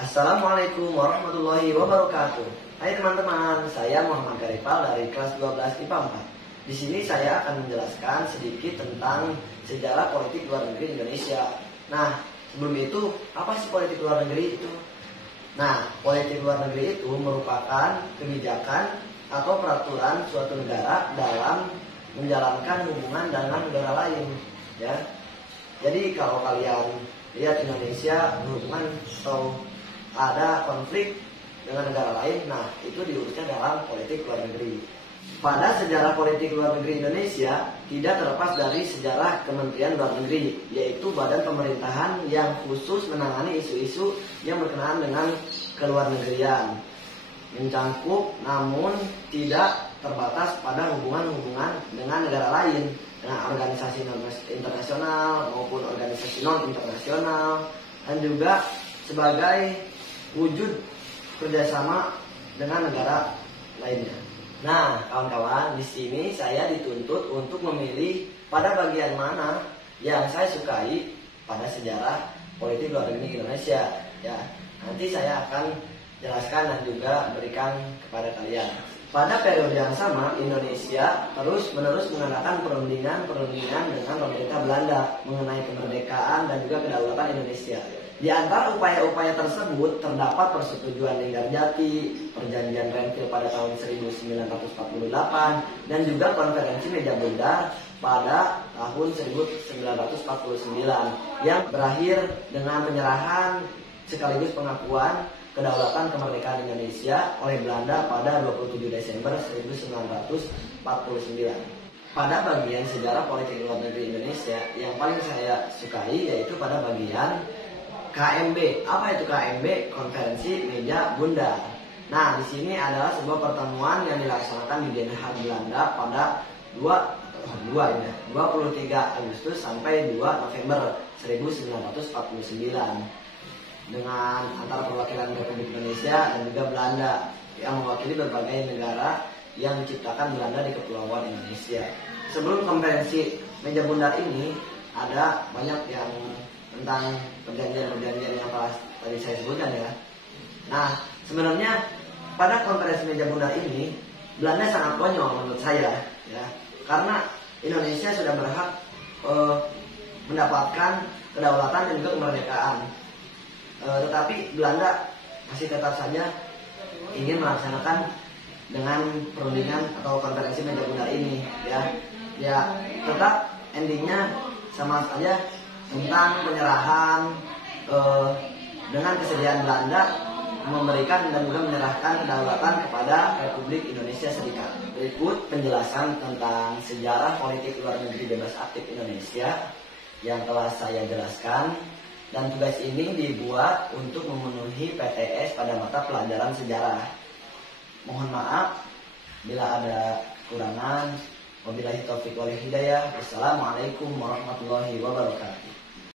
Assalamualaikum warahmatullahi wabarakatuh. Hai teman-teman, saya Muhammad Garifal dari kelas 12 IPA 4. Di sini saya akan menjelaskan sedikit tentang sejarah politik luar negeri Indonesia. Nah, sebelum itu, apa sih politik luar negeri itu? Nah, politik luar negeri itu merupakan kebijakan atau peraturan suatu negara dalam menjalankan hubungan dengan negara lain, ya. Jadi kalau kalian lihat Indonesia berhubungan atau ada konflik dengan negara lain, nah itu diurusnya dalam politik luar negeri. Pada sejarah politik luar negeri Indonesia tidak terlepas dari sejarah Kementerian Luar Negeri, yaitu badan pemerintahan yang khusus menangani isu-isu yang berkenaan dengan keluarnegerian, mencangkup namun tidak terbatas pada hubungan-hubungan dengan negara lain, dengan organisasi internasional maupun organisasi non internasional, dan juga sebagai wujud kerjasama dengan negara lainnya. Nah, kawan-kawan, di sini saya dituntut untuk memilih pada bagian mana yang saya sukai pada sejarah politik luar negeri Indonesia. Ya, nanti saya akan jelaskan dan juga berikan kepada kalian. Pada periode yang sama, Indonesia terus-menerus mengadakan perundingan dengan pemerintah Belanda mengenai kemerdekaan dan juga kedaulatan Indonesia. Di antara upaya-upaya tersebut terdapat persetujuan Linggarjati, perjanjian Renville pada tahun 1948, dan juga konferensi Meja Bundar pada tahun 1949 yang berakhir dengan penyerahan sekaligus pengakuan kedaulatan kemerdekaan Indonesia oleh Belanda pada 27 Desember 1949. Pada bagian sejarah politik luar negeri Indonesia yang paling saya sukai yaitu pada bagian KMB. Apa itu KMB? Konferensi Meja Bundar. Nah, di sini adalah sebuah pertemuan yang dilaksanakan di Den Haag, Belanda pada 23 Agustus sampai 2 November 1949 dengan antara perwakilan Republik Indonesia dan juga Belanda yang mewakili berbagai negara yang diciptakan Belanda di Kepulauan Indonesia. Sebelum konferensi Meja Bundar ini ada banyak yang tentang perjanjian-perjanjian yang telah tadi saya sebutkan, ya. Nah, sebenarnya pada konferensi Meja Bundar ini Belanda sangat konyol menurut saya, ya, karena Indonesia sudah berhak mendapatkan kedaulatan dan juga kemerdekaan, tetapi Belanda masih tetap saja ingin melaksanakan dengan perundingan atau konferensi Meja Bundar ini, ya tetap endingnya sama saja tentang penyerahan dengan kesediaan Belanda memberikan dan juga menyerahkan kedaulatan kepada Republik Indonesia Serikat. Berikut penjelasan tentang sejarah politik luar negeri bebas aktif Indonesia yang telah saya jelaskan, dan tugas ini dibuat untuk memenuhi PTS pada mata pelajaran sejarah. Mohon maaf bila ada kekurangan. Wabillahi taufiq wal hidayah. Wassalamualaikum warahmatullahi wabarakatuh.